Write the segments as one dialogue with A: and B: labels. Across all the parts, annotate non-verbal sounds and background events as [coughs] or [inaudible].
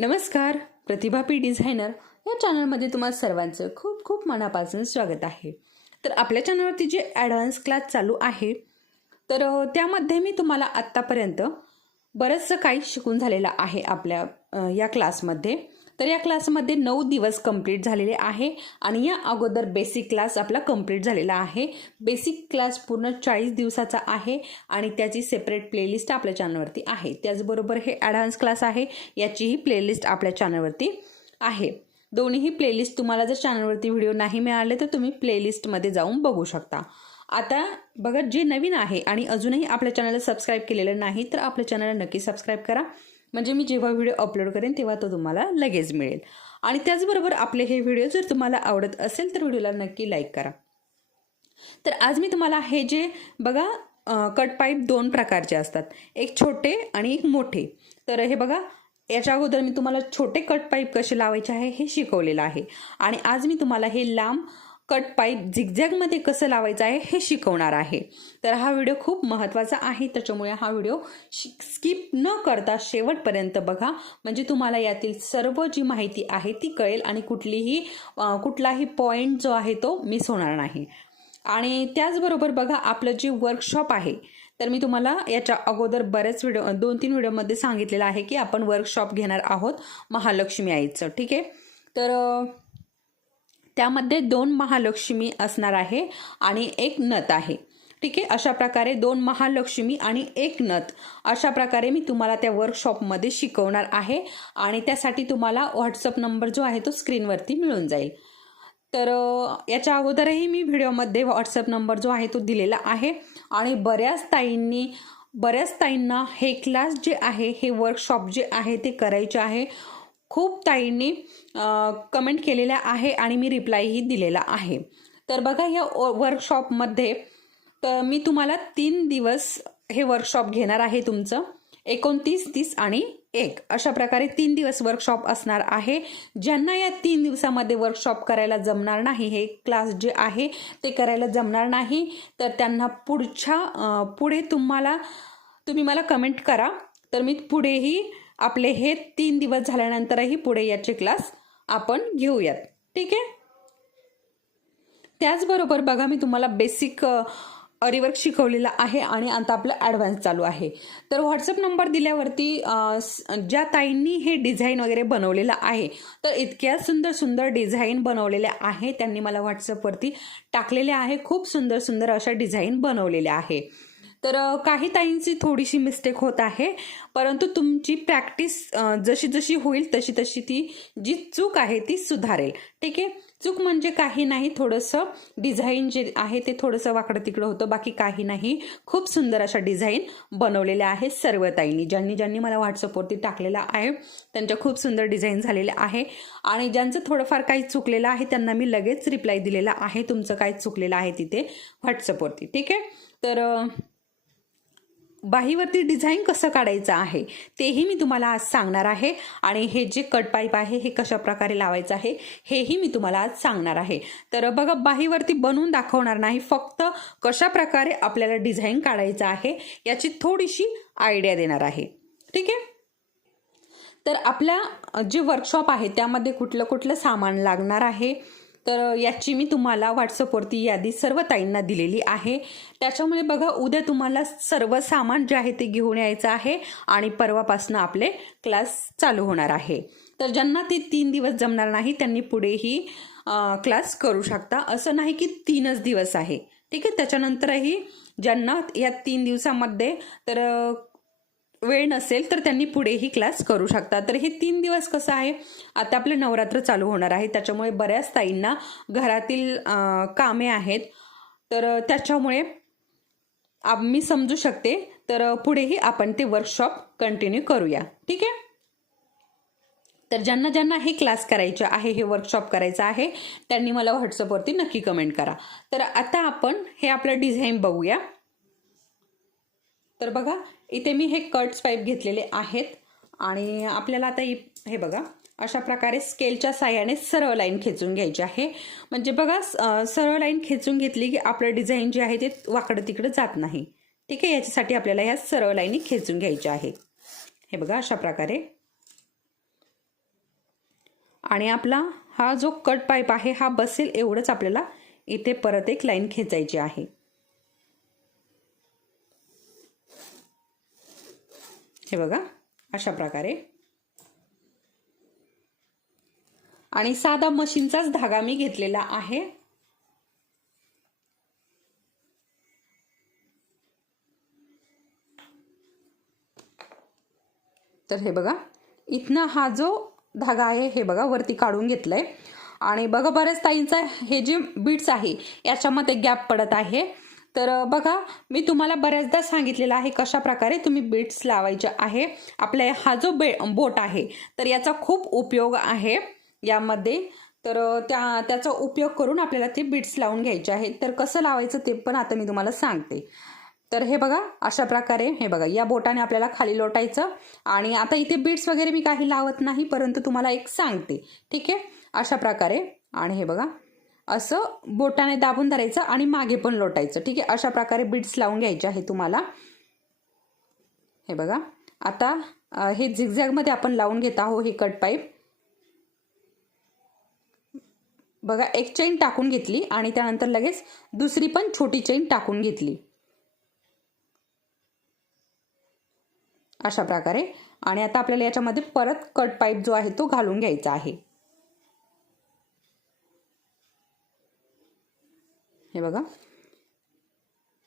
A: नमस्कार प्रतिभा P designer. या चॅनलमध्ये तुम्हाला सर्वांचं खूप खूप मनापासून स्वागत आहे. तर आपल्या चॅनलवरती जे ॲडव्हान्स क्लास चालू आहे तर त्यामध्ये मी तुम्हाला आत्तापर्यंत बरंचसं काही शिकून झालेलं आहे आपल्या या क्लासमध्ये तर या क्लासमध्ये नऊ दिवस कंप्लीट झालेले आहे आणि या अगोदर बेसिक क्लास आपला कंप्लीट झालेला आहे. बेसिक क्लास पूर्ण चाळीस दिवसाचा आहे आणि त्याची सेपरेट प्लेलिस्ट आपल्या चॅनलवरती आहे. त्याचबरोबर हे ॲडव्हान्स क्लास आहे याचीही प्लेलिस्ट आपल्या चॅनलवरती आहे. दोन्हीही प्लेलिस्ट तुम्हाला जर चॅनलवरती व्हिडिओ नाही मिळाले तर तुम्ही प्लेलिस्टमध्ये जाऊन बघू शकता. आता बघा जे नवीन आहे आणि अजूनही आपल्या चॅनलला सबस्क्राईब केलेलं नाही तर आपल्या चॅनलला नक्की सबस्क्राईब करा. म्हणजे मी जेव्हा व्हिडिओ अपलोड करेन तेव्हा तो तुम्हाला लगेच मिळेल. आणि त्याचबरोबर आपले हे व्हिडिओ जर तुम्हाला आवडत असेल तर व्हिडिओला नक्की लाईक करा. तर आज मी तुम्हाला हे जे बघा कट पाईप दोन प्रकारचे असतात. एक छोटे आणि एक मोठे. तर हे बघा याच्या अगोदर मी तुम्हाला छोटे कट पाईप कसे लावायचे आहे हे शिकवलेलं आहे. आणि आज मी तुम्हाला हे लांब कट पाईप झिगझॅगमध्ये कसं लावायचं आहे हे शिकवणार आहे. तर हा व्हिडिओ खूप महत्त्वाचा आहे त्याच्यामुळे हा व्हिडिओ स्किप न करता शेवटपर्यंत बघा. म्हणजे तुम्हाला यातील सर्व जी माहिती आहे ती कळेल आणि कुठलीही कुठलाही पॉईंट जो आहे तो मिस होणार नाही. आणि त्याचबरोबर बघा आपलं जे वर्कशॉप आहे तर मी तुम्हाला याच्या अगोदर बरेच व्हिडिओ दोन तीन व्हिडिओमध्ये सांगितलेलं आहे की आपण वर्कशॉप घेणार आहोत महालक्ष्मी आईचं ठीक आहे? तर त्यामध्ये दोन महालक्ष्मी असणार आहे आणि एक नथ आहे. ठीक आहे? अशा प्रकारे दोन महालक्ष्मी आणि एक नथ. अशा प्रकारे मी तुम्हाला त्या वर्कशॉपमध्ये शिकवणार आहे आणि त्यासाठी तुम्हाला व्हॉट्सअप नंबर जो आहे तो स्क्रीनवरती मिळून जाईल. तर याच्या अगोदरही मी व्हिडिओमध्ये व्हॉट्सअप नंबर जो आहे तो दिलेला आहे आणि बऱ्याच ताईंनी बऱ्याच ताईंना हे क्लास जे आहे हे वर्कशॉप जे आहे ते करायचे आहे. खूप ताईंनी कमेंट केलेल्या आहे आणि मी रिप्लायही दिलेला आहे. तर बघा या वर्कशॉपमध्ये तर मी तुम्हाला तीन दिवस हे वर्कशॉप घेणार आहे तुमचं. एकोणतीस तीस आणि एक. अशा प्रकारे तीन दिवस वर्कशॉप असणार आहे. ज्यांना या तीन दिवसामध्ये वर्कशॉप करायला जमणार नाही हे क्लास जे आहे ते करायला जमणार नाही तर त्यांना पुढच्या पुढे तुम्हाला तुम्ही मला कमेंट करा. तर मी पुढेही आपले हे तीन दिवस झाल्यानंतरही पुढे याचे क्लास आपण घेऊयात. ठीक आहे? त्याचबरोबर बघा मी तुम्हाला बेसिक अरिवर्क शिकवलेला आहे आणि आता आपलं ॲडव्हान्स चालू आहे. तर व्हॉट्सअप नंबर दिल्यावरती ज्या ताईंनी हे डिझाईन वगैरे बनवलेलं आहे तर इतक्या सुंदर सुंदर डिझाईन बनवलेल्या आहे त्यांनी मला व्हॉट्सअपवरती टाकलेले आहे. खूप सुंदर सुंदर अशा डिझाईन बनवलेल्या आहे. तर काही ताईंची थोडीशी मिस्टेक होत आहे. परंतु तुमची प्रॅक्टिस जशी जशी होईल तशी तशी ती जी चूक आहे ती सुधारेल. ठीक आहे? चूक म्हणजे काही नाही थोडंसं डिझाईन जे आहे ते थोडंसं वाकडं तिकडं होतं. बाकी काही नाही. खूप सुंदर अशा डिझाईन बनवलेल्या आहेत सर्व ताईंनी. ज्यांनी ज्यांनी मला व्हॉट्सअपवरती टाकलेला आहे त्यांच्या खूप सुंदर डिझाईन झालेल्या आहे. आणि ज्यांचं थोडंफार काही चुकलेलं आहे त्यांना मी लगेच रिप्लाय दिलेला आहे. तुमचं काय चुकलेलं आहे तिथे व्हॉट्सअपवरती ठीक आहे? तर बाहीवरती डिझाईन कसं काढायचं आहे तेही मी तुम्हाला आज सांगणार आहे. आणि हे जे कट पाईप आहे हे कशा प्रकारे लावायचं आहे हेही मी तुम्हाला आज सांगणार आहे. तर बघा बाहीवरती बनवून दाखवणार नाही फक्त कशा प्रकारे आपल्याला डिझाईन काढायचं आहे याची थोडीशी आयडिया देणार आहे. ठीक आहे? तर आपल्या जे वर्कशॉप आहे त्यामध्ये कुठलं कुठलं सामान लागणार आहे? तर याची मी तुम्हाला व्हॉट्सअपवरती यादी सर्व ताईंना दिलेली आहे. त्याच्यामुळे बघा उद्या तुम्हाला सर्व सामान जे आहे ते घेऊन यायचं आहे आणि परवापासून आपले क्लास चालू होणार आहे. तर ज्यांना ते तीन दिवस जमणार नाही त्यांनी पुढेही क्लास करू शकता. असं नाही की तीनच दिवस आहे. ठीक आहे? त्याच्यानंतरही ज्यांना या तीन दिवसामध्ये तर वेळ नसेल तर त्यांनी पुढेही क्लास करू शकता. तर हे तीन दिवस कसं आहे? आता आपलं नवरात्र चालू होणार आहे. त्याच्यामुळे बऱ्याच ताईंना घरातील कामे आहेत. तर त्याच्यामुळे मी समजू शकते. तर पुढेही आपण ते वर्कशॉप कंटिन्यू करूया. ठीक आहे? तर ज्यांना ज्यांना हे क्लास करायचे आहे हे वर्कशॉप करायचं आहे त्यांनी मला व्हॉट्सअपवरती नक्की कमेंट करा. तर आता आपण हे आपलं डिझाईन बघूया. तर बघा इथे मी हे कट पाईप घेतलेले आहेत आणि आपल्याला आता इ- हे बघा अशा प्रकारे स्केलच्या साह्याने सरळ लाईन खेचून घ्यायची आहे. म्हणजे बघा सरळ लाईन खेचून घेतली की आपलं डिझाईन जे आहे ते वाकडं तिकडं जात नाही. ठीक आहे? याच्यासाठी आपल्याला ह्या सरळ लाईनी खेचून घ्यायच्या आहे हे बघा अशा प्रकारे. आणि आपला हा जो कट पाईप आहे हा बसेल एवढंच आपल्याला इथे परत एक लाईन खेचायची आहे. हे बघा अशा प्रकारे. आणि साधा मशीनचाच धागा मी घेतलेला आहे. तर हे बघा इथनं हा जो धागा आहे हे बघा वरती काढून घेतलंय. आणि बघा बऱ्याच ताईंचा हे जे बीट्स आहे याच्यामध्ये गॅप पडत आहे. तर बघा मी तुम्हाला बऱ्याचदा सांगितलेलं आहे कशा प्रकारे तुम्ही बीट्स लावायचे आहे. आपल्या हा जो बे बोट आहे तर याचा खूप उपयोग आहे यामध्ये. तर त्या त्याचा उपयोग करून आपल्याला ते बीट्स लावून घ्यायचे आहेत. तर कसं लावायचं ते पण आता मी तुम्हाला सांगते. तर हे बघा अशा प्रकारे हे बघा या बोटाने आपल्याला खाली लोटायचं आणि आता इथे बीट्स वगैरे मी काही लावत नाही परंतु तुम्हाला एक सांगते. ठीक आहे? अशा प्रकारे. आणि हे बघा असं बोटाने दाबून धरायचं आणि मागे पण लोटायचं. ठीक आहे? अशा प्रकारे बीट्स लावून घ्यायचे आहे तुम्हाला. हे बघा. आता हे झिगझॅगमध्ये आपण लावून घेत आहोत हे कट पाईप बघा एक चेन टाकून घेतली आणि त्यानंतर लगेच दुसरी पण छोटी चेन टाकून घेतली. अशा प्रकारे. आणि आता आपल्याला याच्यामध्ये परत कट पाईप जो आहे तो घालून घ्यायचा आहे. हे बघा.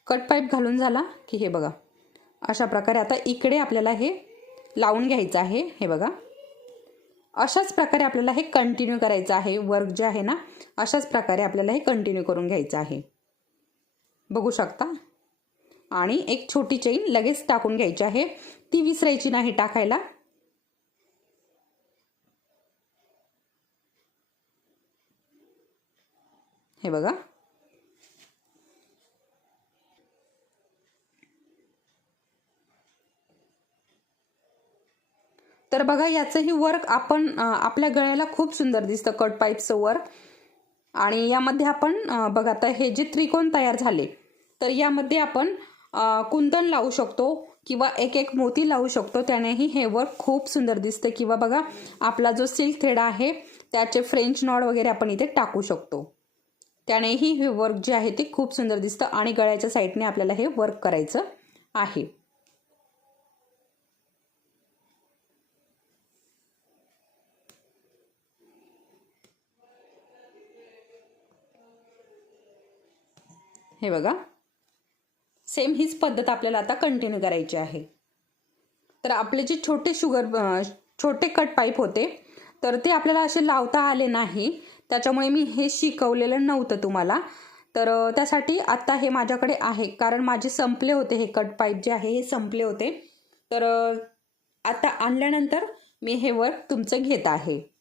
A: कट पाईप घालून झाला की हे बघा. अशा प्रकारे आता इकडे आपल्याला हे लावून घ्यायचं आहे हे बघा. अशाच प्रकारे आपल्याला हे कंटिन्यू करायचं आहे. वर्क जे आहे ना अशाच प्रकारे आपल्याला हे कंटिन्यू करून घ्यायचं आहे. बघू शकता? आणि एक छोटी चेन लगेच टाकून घ्यायची आहे. ती विसरायची नाही टाकायला. हे बघा. तर बघा याचंही वर्क आपण आपल्या गळ्याला खूप सुंदर दिसतं कट पाईपचं वर्क आणि यामध्ये आपण बघा आता हे जे त्रिकोण तयार झाले तर यामध्ये आपण कुंदन लावू शकतो किंवा एक एक मोती लावू शकतो. त्यानेही हे वर्क खूप सुंदर दिसतं. किंवा बघा आपला जो सिल्क थ्रेड आहे त्याचे फ्रेंच नॉड वगैरे आपण इथे टाकू शकतो. त्यानेही हे वर्क जे आहे ते खूप सुंदर दिसतं आणि गळ्याच्या साईडने आपल्याला हे वर्क करायचं आहे. हे बघा. सेम हीच पद्धत आपल्याला आता कंटिन्यू करायची आहे. तर आपले जे छोटे शुगर छोटे कट पाईप होते तर ते आपल्याला असे लावता आले नाही. त्याच्यामुळे मी हे शिकवलेलं नव्हतं तुम्हाला. तर त्यासाठी आत्ता हे माझ्याकडे आहे. कारण माझे संपले होते हे कट पाईप जे आहे हे संपले होते. तर आता आणल्यानंतर मी हे वर्क तुमचं घेत आहे.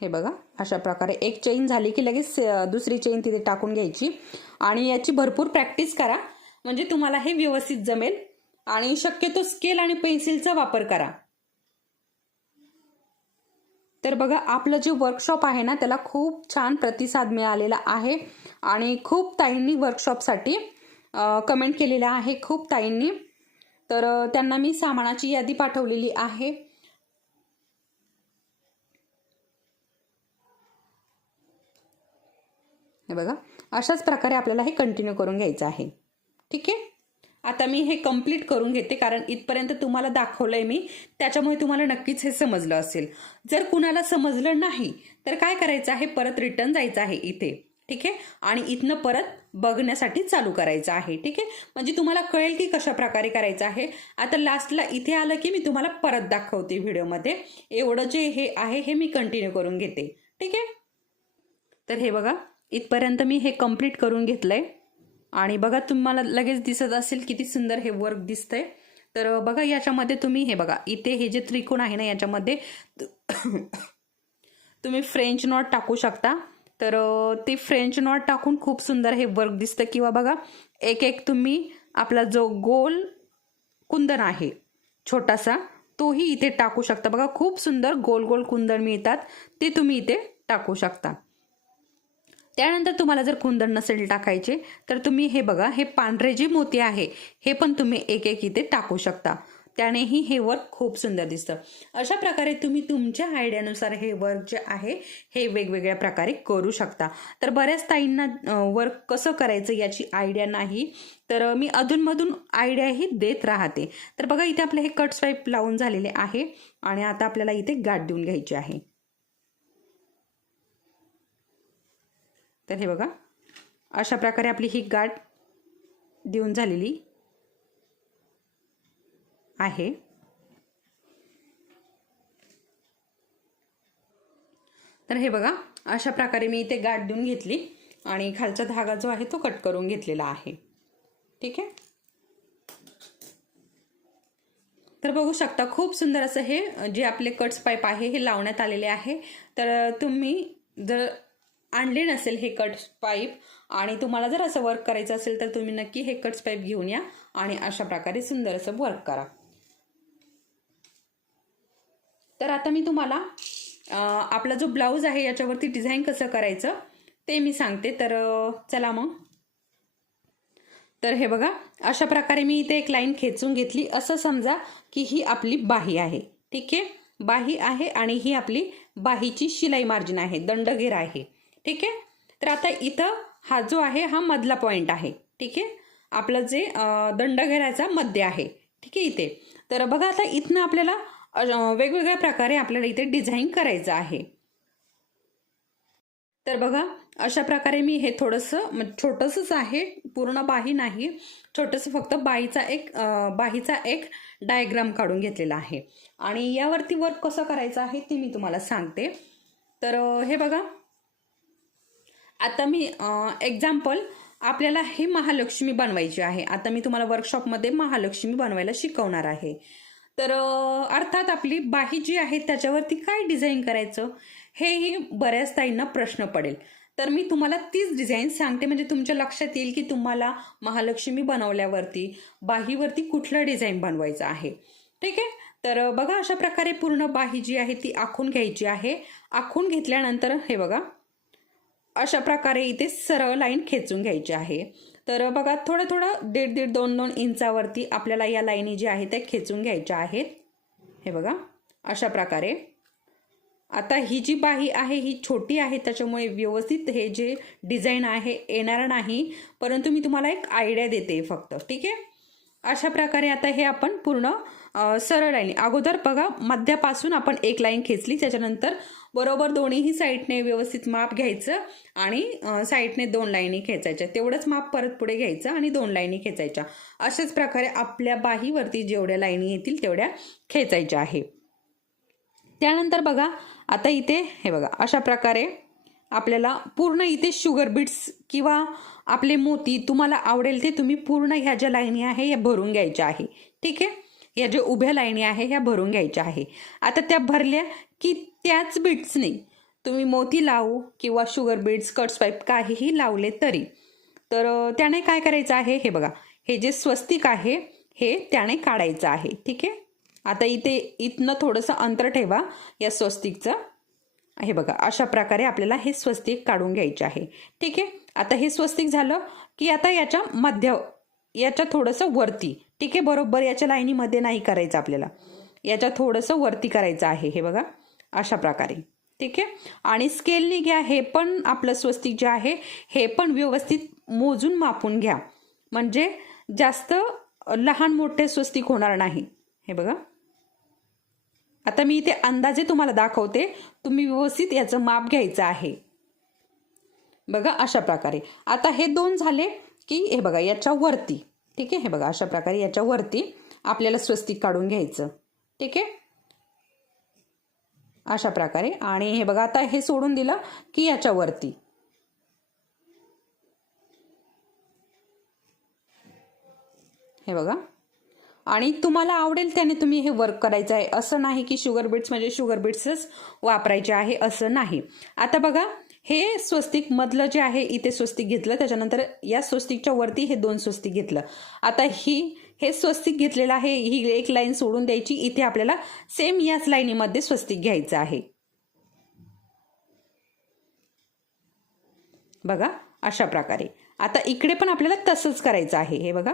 A: हे बघा अशा प्रकारे एक चेन झाली की लगेच दुसरी चेन तिथे टाकून घ्यायची. आणि याची भरपूर प्रॅक्टिस करा. म्हणजे तुम्हाला हे व्यवस्थित जमेल. आणि शक्यतो स्केल आणि पेन्सिलचा वापर करा. तर बघा आपलं जे वर्कशॉप आहे ना त्याला खूप छान प्रतिसाद मिळालेला आहे. आणि खूप ताईंनी वर्कशॉपसाठी कमेंट केलेला आहे. खूप ताईंनी. तर त्यांना मी सामानाची यादी पाठवलेली आहे. हे बघा. अशाच प्रकारे आपल्याला हे कंटिन्यू करून घ्यायचं आहे. ठीक आहे? आता मी हे कंप्लीट करून घेते कारण इथपर्यंत तुम्हाला दाखवलंय मी. त्याच्यामुळे तुम्हाला नक्कीच हे समजलं असेल. जर कुणाला समजलं नाही तर काय करायचं आहे? परत रिटर्न जायचं आहे इथे. ठीक आहे? आणि इथनं परत बघण्यासाठी चालू करायचं आहे. ठीक आहे? म्हणजे तुम्हाला कळेल की कशा प्रकारे करायचं आहे. आता लास्टला इथे आलं की मी तुम्हाला परत दाखवते व्हिडिओमध्ये. एवढं जे हे आहे हे मी कंटिन्यू करून घेते. ठीक आहे? तर हे बघा. इथपर्यंत मी हे कंप्लीट करून घेतलंय. आणि बघा तुम्हाला लगेच दिसत असेल किती सुंदर हे वर्क दिसतंय. तर बघा याच्यामध्ये तुम्ही हे बघा इथे हे जे त्रिकोण आहे ना याच्यामध्ये [coughs] तुम्ही फ्रेंच नॉट टाकू शकता. तर ते फ्रेंच नॉट टाकून खूप सुंदर हे वर्क दिसतं. किंवा बघा एक एक तुम्ही आपला जो गोल कुंदन आहे छोटासा तोही इथे टाकू शकता. बघा खूप सुंदर गोल गोल कुंदन मिळतात. ते तुम्ही इथे टाकू शकता. त्यानंतर तुम्हाला जर कुंदन नसेल टाकायचे तर तुम्ही हे बघा हे पांढरे जे मोती आहे हे पण तुम्ही एक एक इथे टाकू शकता. त्यानेही हे वर्क खूप सुंदर दिसतं. अशा प्रकारे तुम्ही तुमच्या आयडियानुसार हे वर्क जे आहे हे वेगवेगळ्या प्रकारे करू शकता. तर बऱ्याच ताईंना वर्क कसं करायचं याची आयडिया नाही तर मी अधूनमधून आयडियाही देत राहते. तर बघा इथे आपले हे कट स्वाईप लावून झालेले आहे आणि आता आपल्याला इथे गाठ देऊन घ्यायची आहे. तर हे बघा. अशा प्रकारे आपली ही गाठ देऊन झालेली आहे. तर हे बघा अशा प्रकारे मी इथे गाठ देऊन घेतली आणि खालचा धागा जो आहे तो कट करून घेतलेला आहे. ठीक आहे? तर बघू शकता खूप सुंदर असं हे जे आपले कट्स पाईप आहे हे लावण्यात आलेले आहे. तर तुम्ही जर आणले नसेल हे कट्स पाईप आणि तुम्हाला जर असं वर्क करायचं असेल तर तुम्ही नक्की हे कट्स पाईप घेऊन या आणि अशा प्रकारे सुंदर असं वर्क करा. तर आता मी तुम्हाला आपला जो ब्लाऊज आहे याच्यावरती डिझाईन कसं करायचं ते मी सांगते. तर चला मग. तर हे बघा अशा प्रकारे मी इथे एक लाईन खेचून घेतली. असं समजा की ही आपली बाही आहे. ठीक आहे? बाही आहे आणि ही आपली बाहीची शिलाई मार्जिन आहे. दंडघेर आहे. ठीक आहे? तर आता इथं हा जो आहे हा मधला पॉईंट आहे. ठीक आहे? आपलं जे दंड घेराचा मध्य आहे. ठीक आहे इथे? तर बघा आता इथनं आपल्याला वेगवेगळ्या प्रकारे आपल्याला इथे डिझाईन करायचं आहे. तर बघा अशा प्रकारे मी हे थोडंसं छोटंसंच आहे. पूर्ण बाही नाही. छोटंसं फक्त बाईचा एक बाहीचा एक डायग्राम काढून घेतलेला आहे. आणि यावरती वर्क कसं करायचं आहे ते मी तुम्हाला सांगते. तर हे बघा. आता मी एक्झाम्पल आपल्याला हे महालक्ष्मी बनवायची आहे. आता मी तुम्हाला वर्कशॉपमध्ये महालक्ष्मी बनवायला शिकवणार आहे. तर अर्थात आपली बाही जी आहे त्याच्यावरती काय डिझाईन करायचं? हेही बऱ्याच ताईंना प्रश्न पडेल. तर मी तुम्हाला तीच डिझाईन सांगते. म्हणजे तुमच्या लक्षात येईल की तुम्हाला महालक्ष्मी बनवल्यावरती बाहीवरती कुठलं डिझाईन बनवायचं आहे. ठीक आहे? तर बघा अशा प्रकारे पूर्ण बाही जी आहे ती आखून घ्यायची आहे. आखून घेतल्यानंतर हे बघा. अशा प्रकारे इथे सरळ लाईन खेचून घ्यायची आहे. तर बघा थोडं थोडं दीड दीड दोन दोन इंचावरती आपल्याला या लाईनी ज्या आहेत त्या खेचून घ्यायच्या आहेत. हे बघा अशा प्रकारे. आता ही जी बाही आहे ही छोटी आहे त्याच्यामुळे व्यवस्थित हे जे डिझाईन आहे येणार नाही. परंतु मी तुम्हाला एक आयडिया देते फक्त ठीक आहे? अशा प्रकारे आता हे आपण पूर्ण सरळ लाईन अगोदर बघा मध्यापासून आपण एक लाईन खेचली त्याच्यानंतर बरोबर दोन्हीही साईडने व्यवस्थित माप घ्यायचं आणि साईडने दोन लाईनी खेचायच्या. तेवढंच माप परत पुढे घ्यायचं आणि दोन लाईनी खेचायच्या. अशाच प्रकारे आपल्या बाहीवरती जेवढ्या लाईनी येतील तेवढ्या खेचायच्या आहे. त्यानंतर बघा आता इथे हे बघा अशा प्रकारे आपल्याला पूर्ण इथे शुगर बीट्स किंवा आपले मोती तुम्हाला आवडेल ते तुम्ही पूर्ण ह्या ज्या लाईनी आहे ह्या भरून घ्यायच्या आहे. ठीक आहे? या ज्या उभ्या लाईनी आहे ह्या भरून घ्यायच्या आहे. आता त्या भरल्या की त्याच बीट्सने तुम्ही मोती लावू किंवा शुगर बीट्स कट्स काहीही लावले तरी. तर त्याने काय करायचं आहे? हे बघा. हे जे स्वस्तिक आहे हे त्याने काढायचं आहे. ठीक आहे? आता इथे इथनं थोडंसं अंतर ठेवा या स्वस्तिकचं. हे बघा अशा प्रकारे आपल्याला हे स्वस्तिक काढून घ्यायचे आहे. ठीक आहे? आता हे स्वस्तिक झालं की आता याच्या मध्य याच्या थोडंसं वरती. ठीक आहे? बरोबर? याच्या लाईनीमध्ये नाही करायचं आपल्याला. याच्या थोडंसं वरती करायचं आहे हे बघा अशा प्रकारे. ठीक आहे? आणि स्केलने घ्या हे पण आपलं स्वस्तिक जे आहे हे पण व्यवस्थित मोजून मापून घ्या. म्हणजे जास्त लहान मोठे स्वस्तिक होणार नाही. हे बघा. आता मी इथे अंदाजे तुम्हाला दाखवते. तुम्ही व्यवस्थित याचं माप घ्यायचं आहे. बघा अशा प्रकारे. आता हे दोन झाले की हे बघा याच्या वरती. ठीक आहे? हे बघा अशा प्रकारे याच्या वरती आपल्याला स्वस्तिक काढून घ्यायचं. ठीक आहे? अशा प्रकारे. आणि हे बघा आता हे सोडून दिलं की याच्यावरती हे बघा. आणि तुम्हाला आवडेल त्याने तुम्ही हे वर्क करायचं आहे. असं नाही की शुगर बीट्स म्हणजे शुगर बीट्सच वापरायचे आहे असं नाही. आता बघा हे स्वस्तिक मधलं जे आहे इथे स्वस्तिक घेतलं त्याच्यानंतर या स्वस्तिकच्या वरती हे दोन स्वस्तिक घेतलं. आता ही हे स्वस्तिक घेतलेलं आहे ही एक लाईन सोडून द्यायची इथे आपल्याला सेम याच लाईनीमध्ये स्वस्तिक घ्यायचं आहे. बघा अशा प्रकारे. आता इकडे पण आपल्याला तसंच करायचं आहे हे बघा.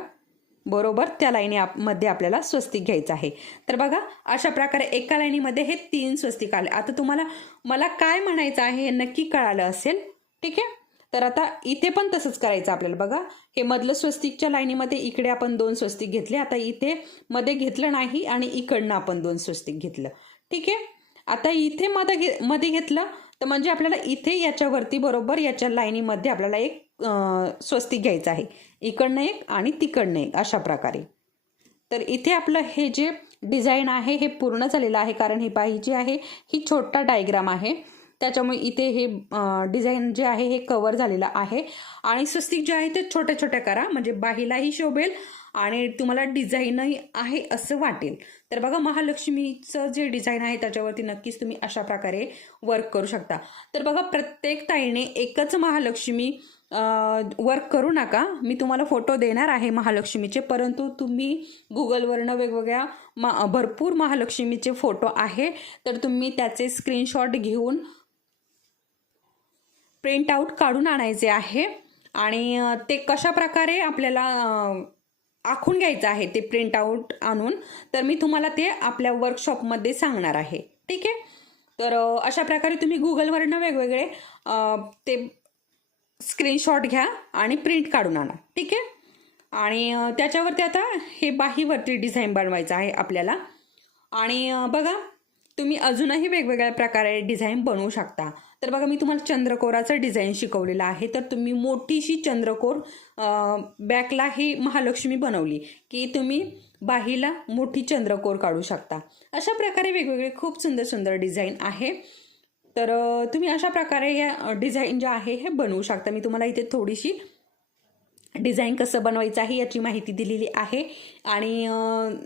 A: बरोबर त्या लाईनी आपमध्ये आपल्याला स्वस्तिक घ्यायचं आहे. तर बघा अशा प्रकारे एका लाईनीमध्ये हे तीन स्वस्तिक आले. आता तुम्हाला मला काय म्हणायचं आहे हे नक्की कळालं असेल. ठीक आहे? तर आता इथे पण तसंच करायचं आपल्याला. बघा हे मधलं स्वस्तिकच्या लाईनीमध्ये इकडे आपण दोन स्वस्तिक घेतले. आता इथे मध्ये घेतलं नाही आणि इकडनं आपण दोन स्वस्तिक घेतलं. ठीक आहे? आता इथे मध्ये घे मध्ये घेतलं तर म्हणजे आपल्याला इथे याच्यावरती बरोबर याच्या लाईनीमध्ये आपल्याला एक स्वस्तिक घ्यायचं आहे. इकडनं एक आणि तिकडनं एक अशा प्रकारे. तर इथे आपलं हे जे डिझाईन आहे हे पूर्ण झालेलं आहे. कारण ही बाई जी आहे ही छोटा डायग्राम आहे. त्याच्यामुळे इथे हे डिझाईन जे आहे हे कवर झालेलं आहे. आणि स्वस्तिक जे आहे ते छोट्या छोट्या करा. म्हणजे बाहीलाही शोभेल आणि तुम्हाला डिझाईनही आहे असं वाटेल. तर बघा महालक्ष्मीचं जे डिझाईन आहे त्याच्यावरती नक्कीच तुम्ही अशा प्रकारे वर्क करू शकता. तर बघा प्रत्येक ताईने एकच महालक्ष्मी वर्क करू नका. मी तुम्हाला फोटो देणार आहे महालक्ष्मीचे परंतु तुम्ही गुगलवरनं वेगवेगळ्या मा भरपूर महालक्ष्मीचे फोटो आहे. तर तुम्ही त्याचे स्क्रीनशॉट घेऊन प्रिंट आऊट काढून आणायचे आहे. आणि ते कशा प्रकारे आपल्याला आखून घ्यायचं आहे ते प्रिंट आऊट आणून तर मी तुम्हाला ते आपल्या वर्कशॉपमध्ये सांगणार आहे. ठीक आहे? तर अशा प्रकारे तुम्ही गुगलवरनं वेगवेगळे ते स्क्रीनशॉट घ्या आणि प्रिंट काढून आणा. ठीक आहे? आणि त्याच्यावरती आता हे बाहीवरती डिझाईन बनवायचं आहे आपल्याला. आणि बघा तुम्ही अजूनही वेगवेगळ्या प्रकारे डिझाईन बनवू शकता. तर बघा मी तुम्हाला चंद्रकोराचं डिझाईन शिकवलेलं आहे. तर तुम्ही मोठीशी चंद्रकोर बॅकला ही महालक्ष्मी बनवली की तुम्ही बाहीला मोठी चंद्रकोर काढू शकता. अशा प्रकारे वेगवेगळे खूप सुंदर सुंदर डिझाईन आहे. तर तुम्ही अशा प्रकारे ह्या डिझाईन जे आहे हे बनवू शकता. मी तुम्हाला इथे थोडीशी डिझाईन कसं बनवायचं आहे याची माहिती दिलेली आहे. आणि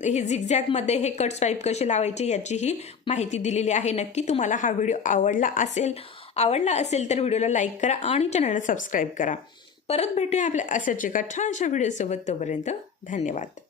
A: हे झिगझॅगमध्ये हे कट स्वाईप कसे लावायचे याचीही माहिती दिलेली आहे. नक्की तुम्हाला हा व्हिडिओ आवडला असेल आवडला असेल तर व्हिडिओला लाईक करा आणि चॅनलला सबस्क्राईब करा. परत भेटूया आपल्या अशाच एका छानशा व्हिडिओसोबत तोपर्यंत धन्यवाद.